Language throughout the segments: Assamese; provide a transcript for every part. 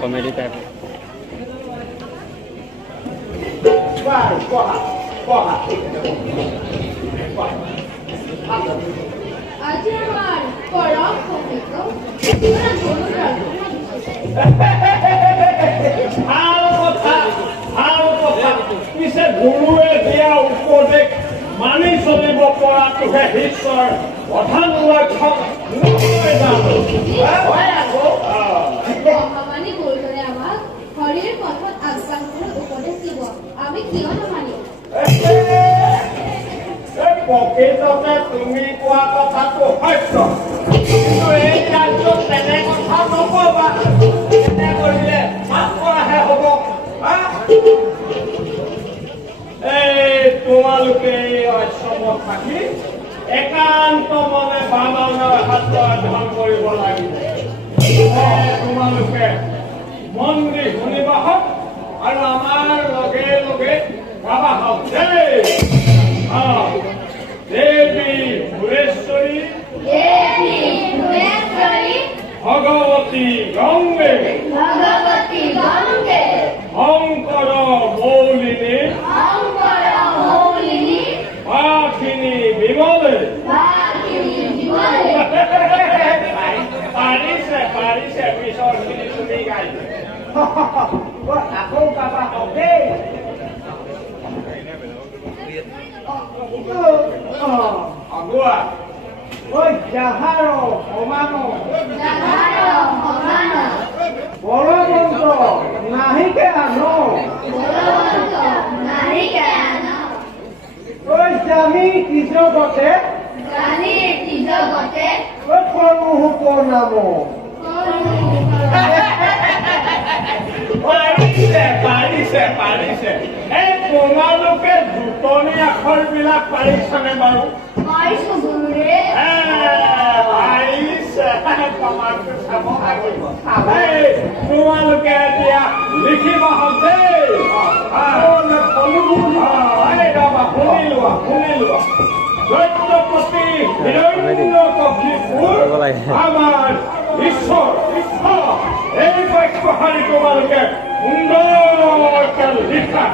Comedy type. মানি চলিব পৰাটোহে ঈশ্বৰ প্ৰধান লক্ষ্য প্ৰকৃততে তুমি কোৱা কথাটো সত্য কিন্তু এই ৰাজ্যত তেনে কথা নকবা তেনে কৰিলে মাফ কৰাহে হ'ব এই তোমালোকে এই আশ্ৰমত থাকি একান্ত মনে বামনৰ হাত অধ্যয়ন কৰিব লাগিব তোমালোকে মন দি শুনিবা হওক আৰু আমাৰ লগে লগে গাবা হওক দেৱী ভুৰেশ্বৰী ভগৱতী গংগে শংকৰ মৌলিনী বাখিনি বিমলে পাৰিছে পিছৰখিনি তুমি গাইছে আকৌ গাবা হওক আগুৱা ঐ যাহাৰ সমান বলবন্ত নাহিকে আনো ঐ জানি তিজগতে মুহূৰ্ত নাম পাৰিছে এই তোমালোকে দুটনি আখৰ বিলাক পাৰিছানে বাৰু তোমালোকে এতিয়া লিখিব হওক শুনি লোৱা দৈত্যপতি হিৰণ্যকশিপুৰ আমাৰ ঈশ্বৰ এই বাক্যশালী তোমালোকে সুন্দৰকে লিখা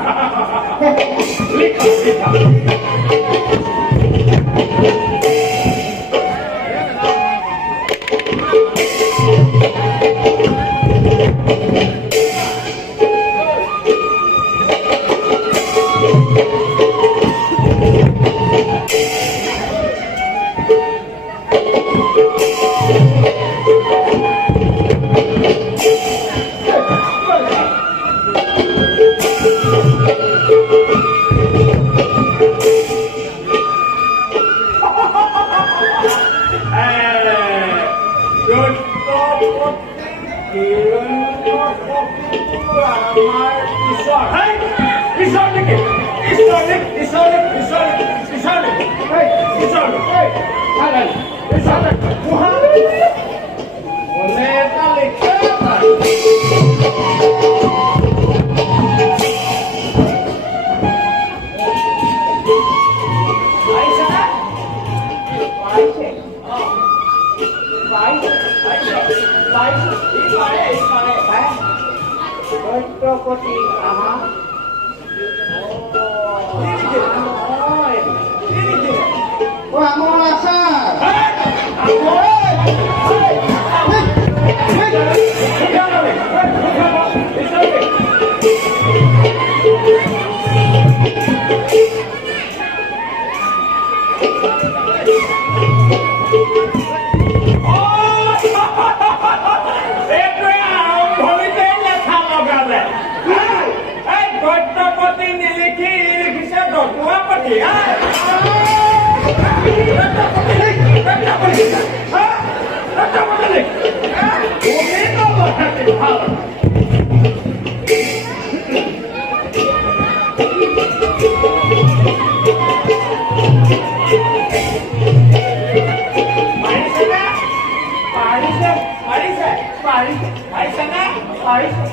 পাৰিছেনে?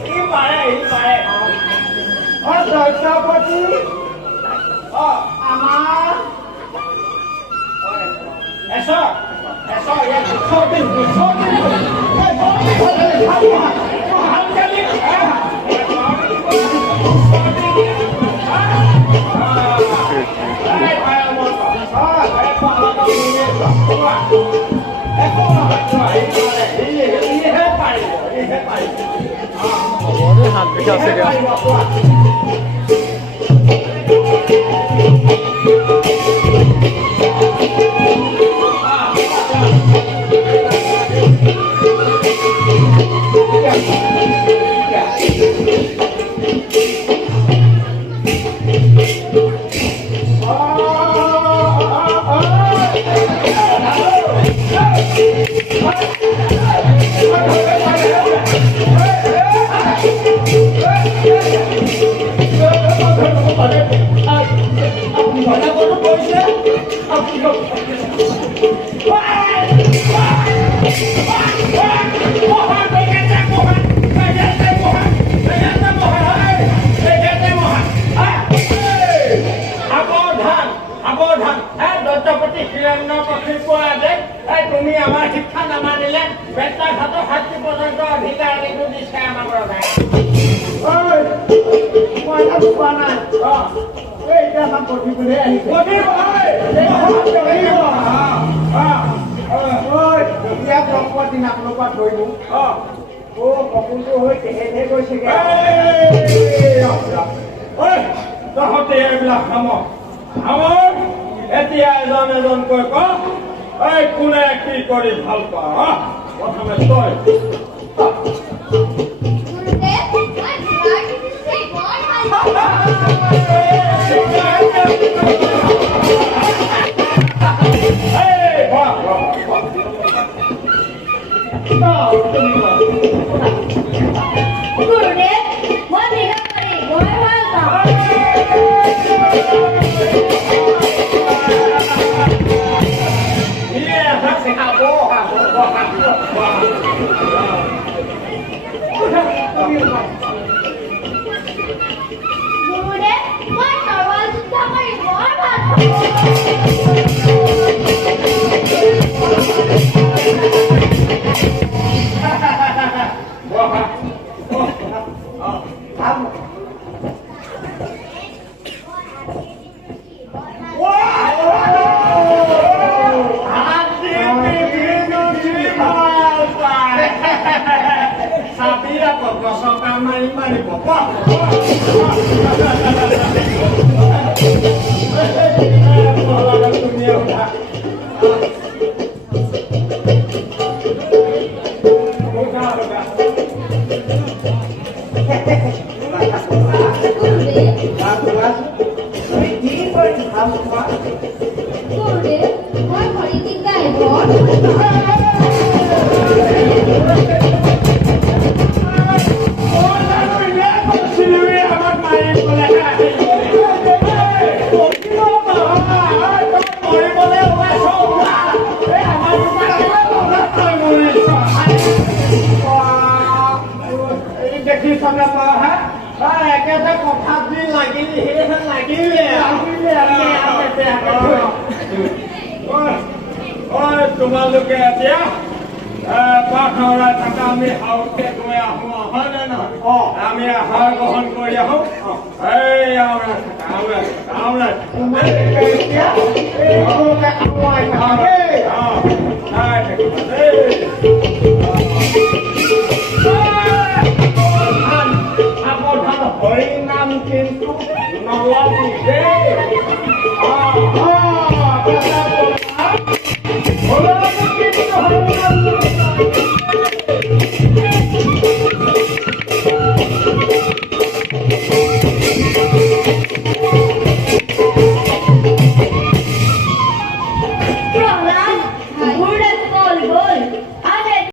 কি পাৰে? দৈত্যপতি আমাৰ হাত বিষা আছে তুমি আমাৰ শিক্ষা নামানিলে বেটা ঘাটৰ 60 পৰ্যন্ত অধিকাৰ কিন্তু দিছে আমাৰ ৰজাই মই এটা কোৱা নাই এতিয়া আমাৰ প্ৰতিবোধে আহিছে ইয়াত ৰখোৱা দিন আপোনালোকৰ থৈ দিওঁ বকুলটো হৈ তেহেঁতে গৈছেগে তহঁতে এইবিলাক আমাৰ এতিয়া এজনকৈ ক কোনে কি কৰি ভাল পা প্ৰথমে তই তোমালোকে এতিয়া পাঠৰা থকা আমি হাউতে গৈ আহো হয় নে নহয় আমি আহাৰ গ্ৰহণ কৰি আহো এই আওৰা